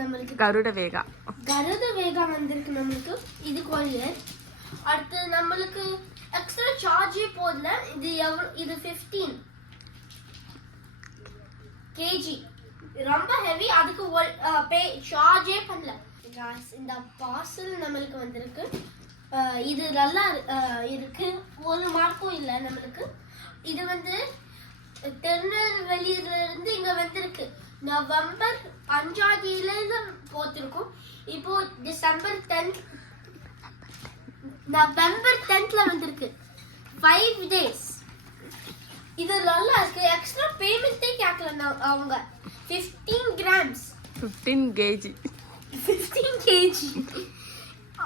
நம்மளுக்கு கருட வேகா வந்திருக்கு நம்மளுக்கு. இது கொரியர். அடுத்து நம்மளுக்கு எக்ஸ்ட்ரா சார்ஜே போடல. இது 15 kg, ரொம்ப ஹெவி. அதுக்கு சார்ஜே பண்ணல. இந்த பார்சல் நம்மளுக்கு வந்திருக்கு. இது நல்லா இருக்கு, ஒரு மார்க்கும் இல்லை நம்மளுக்கு. இது வந்து திருநெல்வேலியில இருந்து இங்க வந்திருக்கு. நவம்பர் 5ஆம் தேதியில போத்திருக்கும். இப்போ நவம்பர் 10ல வந்திருக்கு. 5 days. இது நல்லா இருக்கு. எக்ஸ்ட்ரா பேமெண்ட்டே கேட்கல அவங்க. 15 grams 15 kg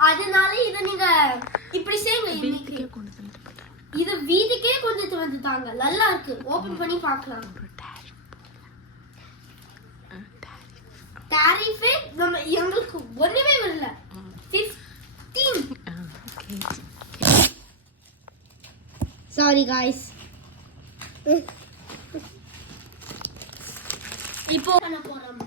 அதனால இத நீங்க இப்படி செய்யுங்க. இது வீட்டுக்கே கொண்டு வந்துட்டாங்க. நல்லா இருக்கு. ஓபன் பண்ணி பார்க்கலாம். டாரிஃபே நம்ம எங்களுக்கு ஒண்ணுமே வரல. 15. Sorry guys. இப்போ பண்ண போறோம்.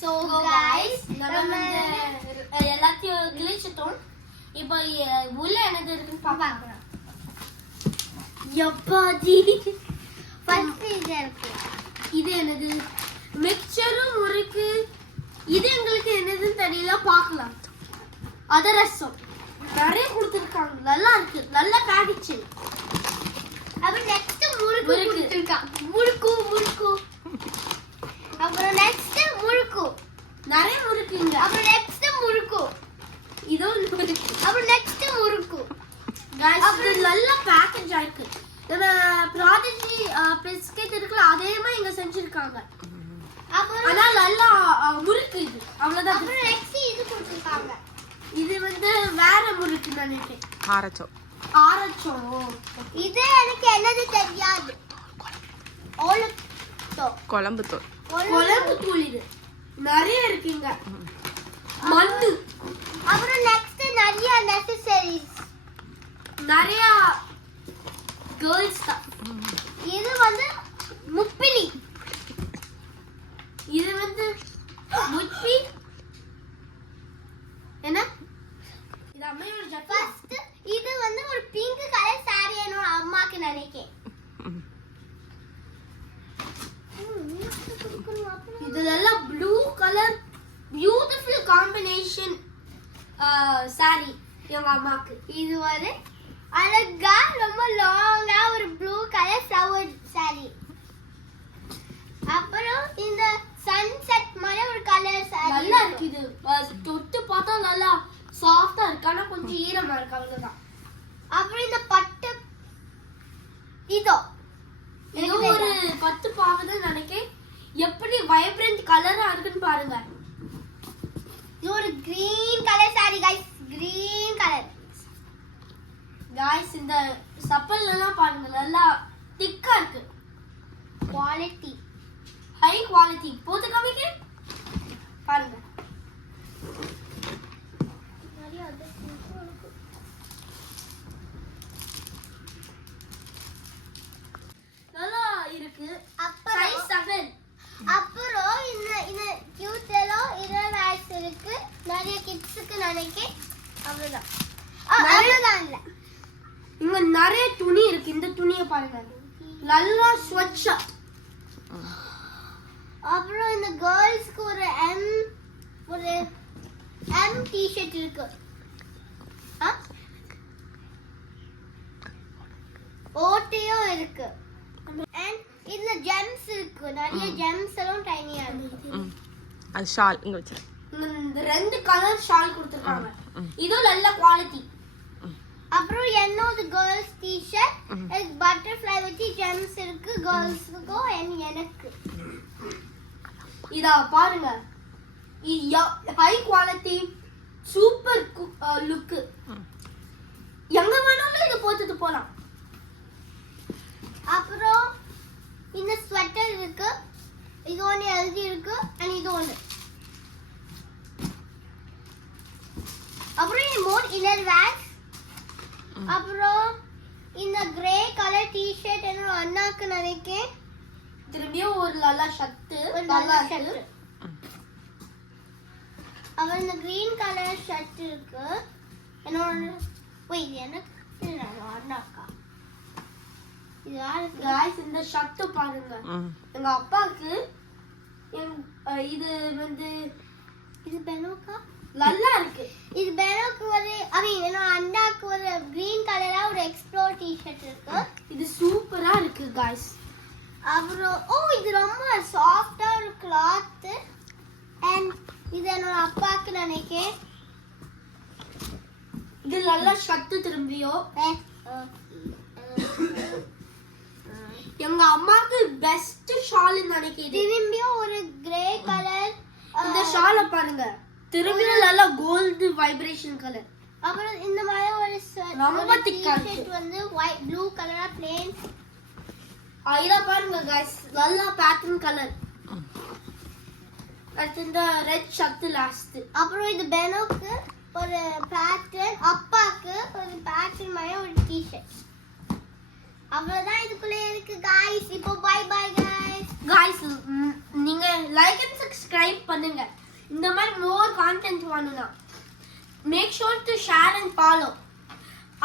So guys, நம்ம எல்லாத்தையும் கிழிச்சிட்டோம். இப்போ உள்ள என்னது இருக்குன்னு பார்க்கலாம். யப்பாடி ஃபர்ஸ்ட் இது இருக்கு. இது என்னது? மிக்சரும் இருக்கு. இது எங்களுக்கு என்னதுன்னு தெரியல, பார்க்கலாம். அதரசம் நிறைய கொடுத்துருக்காங்க. நல்லா இருக்கு. நல்ல பேக்கேஜிங். அப்புறம் நெக்ஸ்ட் முறுக்கு கொடுத்துருக்காங்க. முறுக்கு. அப்புறம் நெக்ஸ்ட் முறுக்கு. நிறைய முறுக்குங்க. அப்புறம் நெக்ஸ்ட் முறுக்கு. இதோ முறுக்கு. அப்புறம் நெக்ஸ்ட் முறுக்கு. गाइस இது நல்ல பேக்கேஜ் ஆயிருக்கு. நம்ம ப்ராடஜி பிஸ்கட் இருக்குல, அதே மாதிரி இங்க செஞ்சிருக்காங்க. அப்புறம் ஆனா நல்லா முறுக்கு இது. அவ்வளவுதான். அப்புறம் நெக்ஸ்ட் இது கொடுத்திருக்காங்க. இது வந்து வேற முறுக்கு நினைக்கிறேன். ஆரச்சோ. இது எனக்கு என்னது தெரியாது. குழம்பு தூள் இது நிறைய இருக்குங்க. மண்ணு. அப்புறம் நெக்ஸ்ட் நிறைய நெசசரிஸ், நிறைய கேர்ள்ஸ் ஸ்டஃப். இது வந்து முப்பிலி. இது வந்து முப்பி என்ன? இது அம்மையோட ஃபர்ஸ்ட். இது வந்து ஒரு பிங்க் கலர் சாரி என்னோட அம்மாக்கு நினைக்கிறேன். இதெல்லாம் blue colour beautiful combination sorry எங்க அம்மாக்கு. இது ஒரு அழகா ரொம்ப லாங்கா ஒரு ப்ளூ கலர் ஃப்ளவர் சாரி. அப்புறம் இந்த சன்செட் மாதிரி ஒரு கலர் சாரி. நல்லா இருக்கு. இது தொட்டு பார்த்தா நல்லா சாஃப்டா இருக்கு, ஆனா கொஞ்சம் ஈரமா இருக்கு, அவ்வளவுதான். அப்புறம் இந்த பட்டு இதோ ஒரு பட்டு பாக்குதுன்னு நினைக்கிறேன். எப்படி வைப்ரண்ட் கலரா இருக்குன்னு பாருங்க. இது ஒரு green colour sorry guys. Green colour guys. இந்த சப்பல் எல்லாம் பாருங்க, நல்லா திக்கா இருக்கு. Quality, high quality. போட்டு காமிங்க பாருங்க. நல்லா இருக்கு. சைஸ் 7. அப்புறம் இந்த கியூட்டலோ 20 வயசு இருக்கு. நிறைய கிட்ஸ்க்கு நினைக்கிறேன். அவ்வளவுதான். இல்ல, இங்க நிறைய துணி இருக்கு. இந்த துணியை பாருங்க, நல்லா ஸ்வச்சா. அப்புறம் இந்த கேர்ள்ஸ்க்கு ஒரு எம் டி-ஷர்ட் இருக்கு. ஓட்டையும் இருக்கு. And இதுல ஜெம்ஸ் இருக்கு. நிறைய ஜெம்ஸ் எல்லாம் டைனியா இருக்கு. அது ஷால் இங்க வச்சு. இந்த ரெண்டு கலர் ஷால் கொடுத்திருக்காங்க. இது நல்ல குவாலிட்டி. அப்புறம் என்னோட கேர்ள்ஸ் டி-ஷர்ட் பட்டர்ஃப்ளை வச்சு ஜெம்ஸ் இருக்கு. கேர்ள்ஸ்க்கு எனக்கு. இத பாருங்க. High quality, super look. எங்க வேணாலும் இத போட்டுட்டு போலாம். அப்புறம் இந்த ஸ்வெட்டர் இருக்கு. இது ஒன்னு எழுதி இருக்கு. and இது ஒன்னு. அப்புறம் மோர் இன்னர் வேர்ஸ். அப்புறம் இந்த கிரே கலர் டி-ஷர்ட் என்னோட அண்ணாக்கு நினைக்கிறேன். திரும்பியும் ஒரு நல்லா ஷர்ட் நல்லா இருக்கு. அவன் இந்த கிரீன் கலர் ஷர்ட் இருக்கு. என்னோட இது எனக்கு அண்ணாக்கா இது யாருக்கு? गाइस இந்த ஷர்ட் பாருங்க. எங்க அப்பாக்கு இது வந்து இது பெனோக்கா நல்லா இருக்கு. இது பெனோக்கு ஒரு என்னோட அண்ணாக்கு ஒரு கிரீன் கலரா ஒரு எக்ஸ்ப்ளோர் டி-ஷர்ட் இருக்கு. இது சூப்பரா இருக்கு गाइस. அப்புறம் இது ரொம்ப சாஃப்டா ஒரு கிளாத். அண்ட் இது என்னோட அப்பாக்கு நினைக்கிறேன். இது நல்ல ஷர்ட் திரும்பியும் எங்க அம்மாக்கு பெஸ்ட் ஷால் நினைக்கிறேன். திரும்பியும் ஒரு கிரே கலர் இந்த ஷால பாருங்க. திரும்பியும் நல்ல கோல்டு வைப்ரேஷன் கலர். அப்புறம் இந்த மாதிரி ஒரு ரொம்ப திக்கா டி-ஷர்ட் வந்து ஒயிட் ப்ளூ கலரா plain. ஐயா பாருங்க गाइस நல்ல பேட்டர்ன் கலர். அடுத்து இந்த ரெட் ஷர்ட் லாஸ்ட். அப்புறம் இது பெனோக்கு ஒரு பேட்டர்ன், அப்பாக்கு ஒரு பேட்டர்ன் மாதிரி ஒரு டி-ஷர்ட். அவ்வளவுதான் இதுக்குள்ள இருக்கு गाइस. இப்போ பை பை गाइस நீங்க லைக் அண்ட் சப்ஸ்கிரைப் பண்ணுங்க. இந்த மாதிரி மோர் கான்டென்ட் வேணும்னா make sure to share and follow.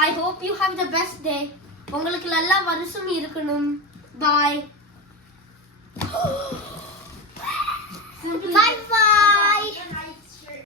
I hope you have the best day. உங்களுக்கு நல்ல வருஷம் இருக்கணும். பாய். Bye by.